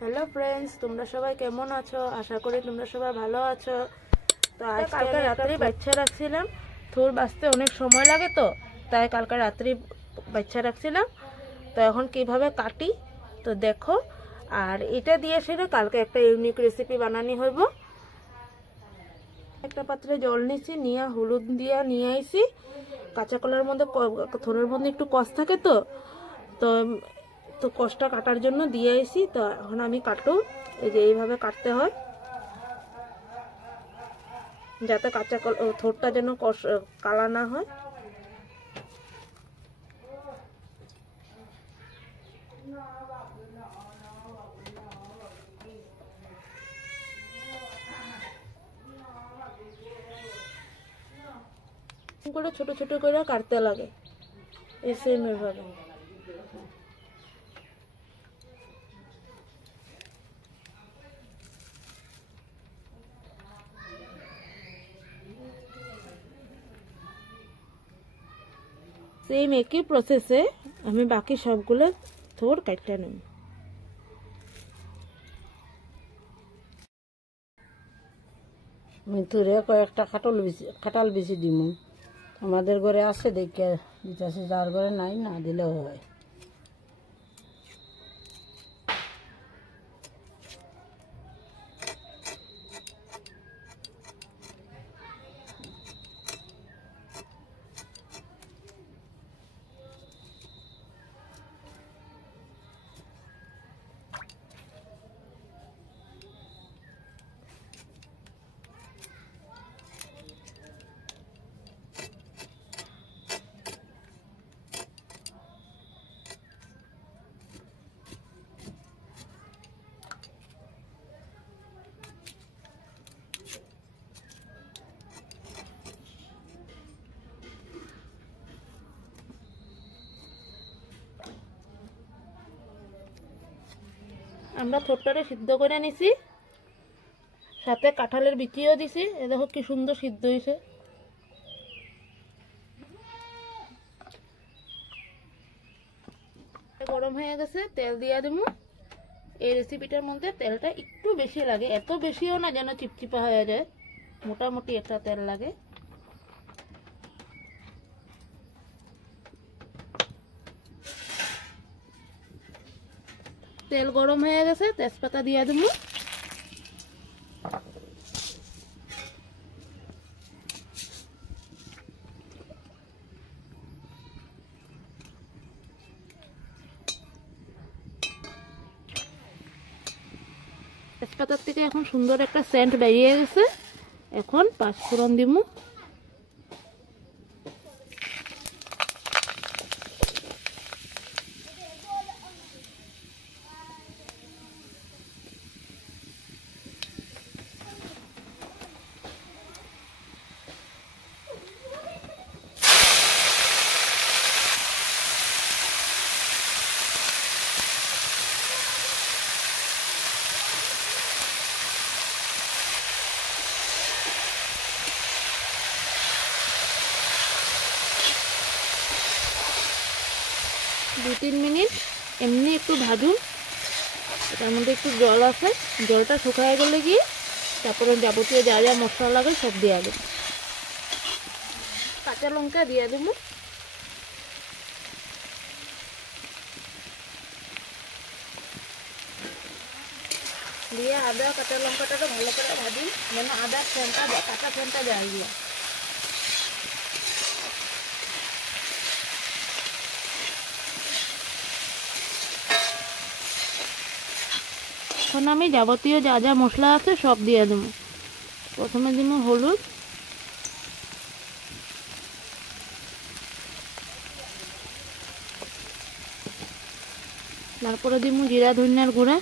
Hello friends, তোমরা সবাই কেমন আছো? আশা করি তোমরা সবাই ভালো আছো। তো কালকে রাত্রে বাচ্চা রাখছিলাম, থোর বাঁচতে অনেক সময় লাগে, তো তাই কালকে রাত্রি বাচ্চা রাখছিলাম। তো এখন কিভাবে কাটি তো দেখো। আর এটা দিয়ে সেটা কালকে একটা ইউনিক রেসিপি বানানি হইব। একটা পাত্রে জল নিচ্ছি, নিয়ে হলুদ দিয়ে নিয়ে আইছি। কাঁচা কলার মধ্যে থোরের মধ্যে একটু কষ থাকে, তো তো তো কষটা কাটার জন্য দিয়ে আইছি। তো এখন আমি কাটু, এই যে এইভাবে কাটতে হয় যাতে কাঁচা থোরটা যেন কালা না হয়। করে ছোট ছোট করে কাটতে লাগে এই সেম এভাবে। সেম একই প্রসেসে আমি বাকি সবগুলো থোর কাটতে নেব। আমি তোরে কয়েকটা কাঁঠাল বেশি দিমু, আমাদের ঘরে আছে দেখে দিতেছি, যার ঘরে নাই না দিলেও হয়। আমরা থোরটারে সিদ্ধ করে নিছি, সাথে কাঁঠালের বিচিও দিছি। এ দেখো কি সুন্দর সিদ্ধ হয়েছে। গরম হয়ে গেছে, তেল দিয়ে দেবো। এই রেসিপিটার মধ্যে তেলটা একটু বেশি লাগে, এত বেশিও না যেন চিপচিপা হয়ে যায়, মোটামুটি একটা তেল লাগে। তেল গরম হয়ে গেছে, তেজপাতা দিয়ে দেবো। তেজপাতার থেকে এখন সুন্দর একটা সেন্ট বেরিয়ে গেছে। এখন পাঁচফোড়ন দিব। দু তিন মিনিট এমনি একটু ভাজুন। এটার মধ্যে একটু জল আছে, জলটা শুকায় গেলে গিয়ে তারপরে যাবতীয় যা যা মশলা লাগে সব দিয়ে দেবো। কাঁচা লঙ্কা দিয়ে দেবো। দিয়ে আদা কাঁচা লঙ্কাটাকে ভালো করে ভাজি, যেন আদার ফ্যানটা কাঁচা ফ্যানটা যায় গিয়ে। এখন আমি যাবতীয় যা যা মশলা আছে সব দিয়ে দেবো। প্রথমে দিব হলুদ, তারপরে দিব জিরা ধনিয়ার গুঁড়া,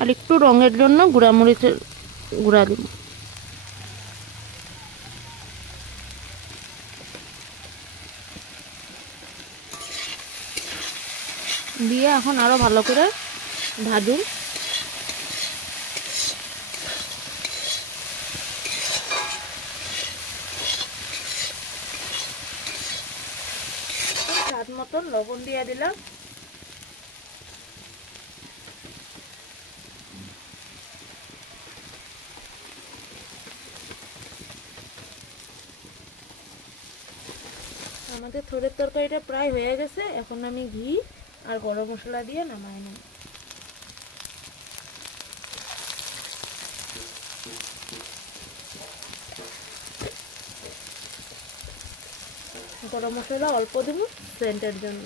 আর একটু রঙের জন্য গুঁড়া মরিচের গুঁড়া দিব। দিয়ে এখন আরো ভালো করে ভাজুন। মতন লবণ দিয়ে দিলাম। আমাদের থোড়ের তরকারিটা প্রায় হয়ে গেছে, এখন আমি ঘি আর গরম মশলা দিয়ে নামাই নেব। গরম মশলা অল্প দেব সেন্টের জন্য।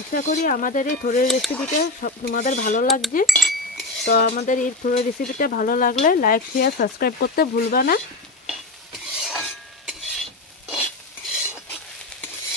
আশা করি আমাদের এই থোড়ের রেসিপিটা তোমাদের ভালো লাগছে। তো আমাদের এই থোড়ের রেসিপিটা ভালো লাগলে লাইক শেয়ার সাবস্ক্রাইব করতে ভুলবা না।